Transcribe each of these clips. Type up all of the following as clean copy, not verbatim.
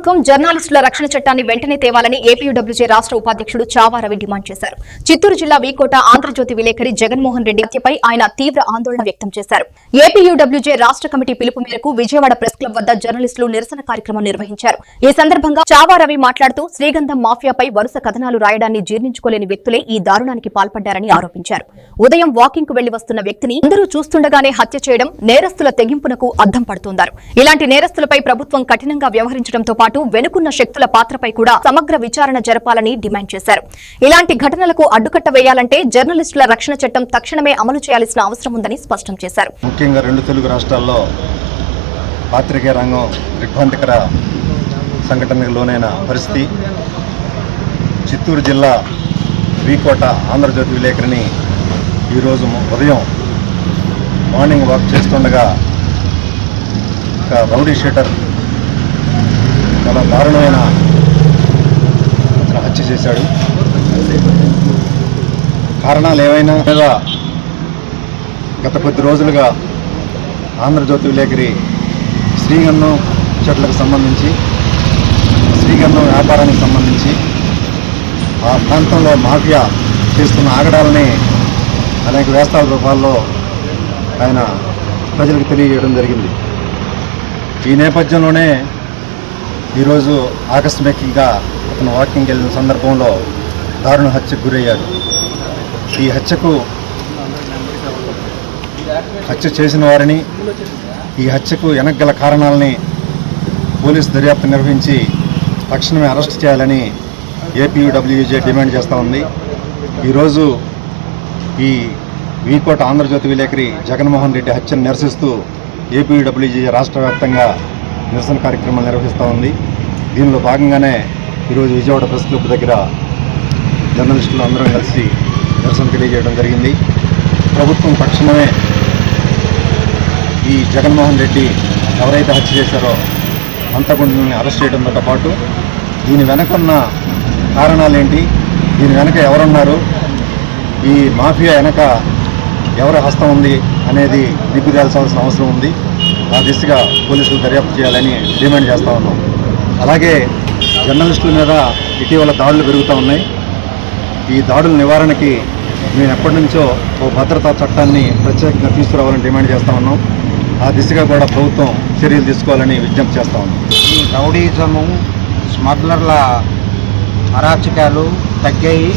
ప్రభుత్వం జర్నలిస్టుల రక్షణ చట్టాన్ని వెంటనే తేవాలని ఏపీయూడబ్ల్యూజే రాష్ట్ర ఉపాధ్యక్షుడు చావా రవి డిమాండ్ చేశారు. చిత్తూరు జిల్లా వీకోట ఆంధ్రజ్యోతి విలేకరి జగన్మోహన్ రెడ్డి హత్యపై ఆయన తీవ్ర ఆందోళన వ్యక్తం చేశారు. ఏపీయూడబ్ల్యూజే రాష్ట్ర కమిటీ పిలుపు మేరకు విజయవాడ ప్రెస్ క్లబ్ వద్ద జర్నలిస్టులు నిరసన కార్యక్రమం నిర్వహించారు. ఈ సందర్భంగా చావా రవి మాట్లాడుతూ శ్రీగంధం మాఫియాపై వరుస కథనాలు రాయడాన్ని జీర్ణించుకోలేని వ్యక్తులే ఈ దారుణానికి పాల్పడ్డారని ఆరోపించారు. ఉదయం వాకింగ్ కు వెళ్లి వస్తున్న వ్యక్తిని అందరూ చూస్తుండగానే హత్య చేయడం నేరస్తుల తెగింపునకు అద్దం పడుతోందన్నారు. ఇలాంటి నేరస్తులపై ప్రభుత్వం కఠినంగా వ్యవహరించడంతో పాటు వెనుకున్న శక్తుల పాత్రపై కూడా సమగ్ర విచారణ జరపాలని డిమాండ్ చేశారు. ఇలాంటి ఘటనలకు అడ్డుకట్ట వేయాలంటే జర్నలిస్టుల రక్షణ చట్టం తక్షణమే అమలు చేయాల్సిన అవసరం ఉందని స్పష్టం చేశారు. ముఖ్యంగా రెండు తెలుగు రాష్ట్రాల్లో పాత్రికేయ రంగం దిగ్భ్రాంతికర సంఘటనకు లోనైన పరిస్థితి. చిత్తూరు జిల్లా వీకోట ఆంధ్రజ్యోతి విలేకరిని ఈరోజు ఉదయం మార్నింగ్ వాక్ చేస్తుండగా ఒక రౌడీ షీటర్ చాలా దారుణమైన హత్య చేశాడు. కారణాలు ఏమైనా గత కొద్ది రోజులుగా ఆంధ్రజ్యోతి విలేకరి శ్రీగంధం చెట్లకు సంబంధించి శ్రీగంధం వ్యాపారానికి సంబంధించి ఆ ప్రాంతంలో మాఫియా చేస్తున్న ఆగడాలని అనేక వేస్తాల రూపాల్లో ఆయన ప్రజలకు తెలియజేయడం జరిగింది. ఈ నేపథ్యంలోనే ఈరోజు ఆకస్మికంగా అతను వాకింగ్ వెళ్ళిన సందర్భంలో దారుణ హత్యకు గురయ్యాడు. ఈ హత్య చేసిన వారిని, ఈ హత్యకు వెనకగల కారణాలని పోలీసు దర్యాప్తు నిర్వహించి తక్షణమే అరెస్ట్ చేయాలని ఏపీయూడబ్ల్యూజే డిమాండ్ చేస్తూ ఉంది. ఈరోజు ఈ వీకోట ఆంధ్రజ్యోతి విలేకరి జగన్మోహన్ రెడ్డి హత్యను నిరసిస్తూ ఏపీయూడబ్ల్యూజే రాష్ట్ర వ్యాప్తంగా నిరసన కార్యక్రమాలు నిర్వహిస్తూ ఉంది. దీనిలో భాగంగానే ఈరోజు విజయవాడ ప్రెస్ క్లబ్ దగ్గర జర్నలిస్టులు అందరం కలిసి నిరసన తెలియజేయడం జరిగింది. ప్రభుత్వం తక్షణమే ఈ జగన్మోహన్ రెడ్డి ఎవరైతే హత్య చేశారో హంతకుడిని అరెస్ట్ చేయడంతో పాటు దీని వెనకున్న కారణాలేంటి, దీని వెనక ఎవరున్నారు, ఈ మాఫియా వెనక ఎవరి హస్తం ఉంది అనేది నిగ్గుదేల్చాల్సిన అవసరం ఉంది. ఆ దిశగా పోలీసులు దర్యాప్తు చేయాలని డిమాండ్ చేస్తూ ఉన్నాం. అలాగే జర్నలిస్టుల మీద ఇటీవల దాడులు పెరుగుతూ ఉన్నాయి. ఈ దాడుల నివారణకి మేము ఎప్పటి నుంచో ఓ భద్రతా చట్టాన్ని ప్రత్యేకంగా తీసుకురావాలని డిమాండ్ చేస్తూ ఉన్నాం. ఆ దిశగా కూడా ప్రభుత్వం చర్యలు తీసుకోవాలని విజ్ఞప్తి చేస్తూ ఉన్నాం. ఈ రౌడీజము, స్మగ్లర్ల అరాచకాలు తగ్గాయి.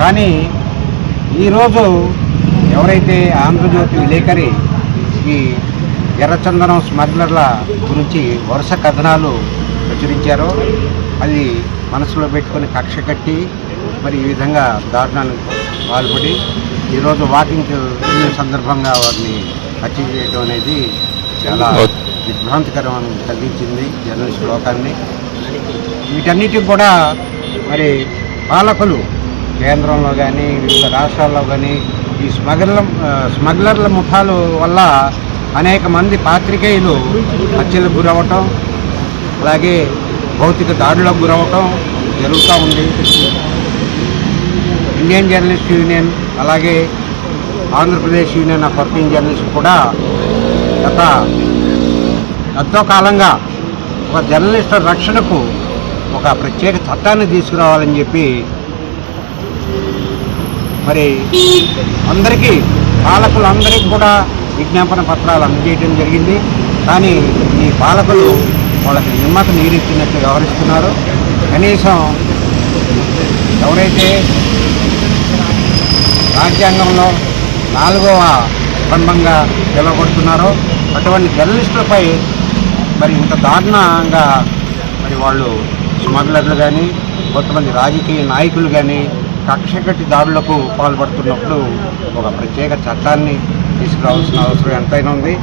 కానీ ఈరోజు ఎవరైతే ఆంధ్రజ్యోతి విలేకరి ఈ ఎర్రచందనం స్మగ్లర్ల గురించి వరుస కథనాలు ప్రచురించారో అది మనసులో పెట్టుకొని కక్ష కట్టి మరి ఈ విధంగా దారుణానికి పాల్పడి ఈరోజు వాకింగ్ వెళ్ళిన సందర్భంగా వారిని హత్య చేయడం అనేది చాలా దిగ్భ్రాంతికరం కలిగించింది జర్నలిస్టు లోకాన్ని. వీటన్నిటికి కూడా మరి పాలకులు కేంద్రంలో కానీ వివిధ రాష్ట్రాల్లో కానీ ఈ స్మగ్లర్ల ముఠాల వల్ల అనేక మంది పాత్రికేయులు హత్యలకు గురవటం, అలాగే భౌతిక దాడులకు గురవటం జరుగుతూ ఉంది. ఇండియన్ జర్నలిస్ట్ యూనియన్ అలాగే Andhra Pradesh union of working journalist కూడా గత ఎంతో కాలంగా ఒక జర్నలిస్టుల రక్షణకు ఒక ప్రత్యేక చట్టాన్ని తీసుకురావాలని చెప్పి మరి అందరికీ పాలకులందరికీ కూడా విజ్ఞాపన పత్రాలు అందజేయడం జరిగింది. కానీ ఈ పాలకులు వాళ్ళకి నిమ్మక నీరెత్తినట్టు వ్యవహరిస్తున్నారు. కనీసం ఎవరైతే రాజ్యాంగంలో 4వ స్తంభంగా పిలువబడుతున్నారో అటువంటి జర్నలిస్టులపై మరి ఇంత దారుణంగా మరి వాళ్ళు స్మగ్లర్లు కానీ కొంతమంది రాజకీయ నాయకులు కానీ కక్షకట్టి దాడులకు పాల్పడుతున్నప్పుడు ఒక ప్రత్యేక చట్టాన్ని తీసుకురావాల్సిన అవసరం ఎంతైనా ఉంది.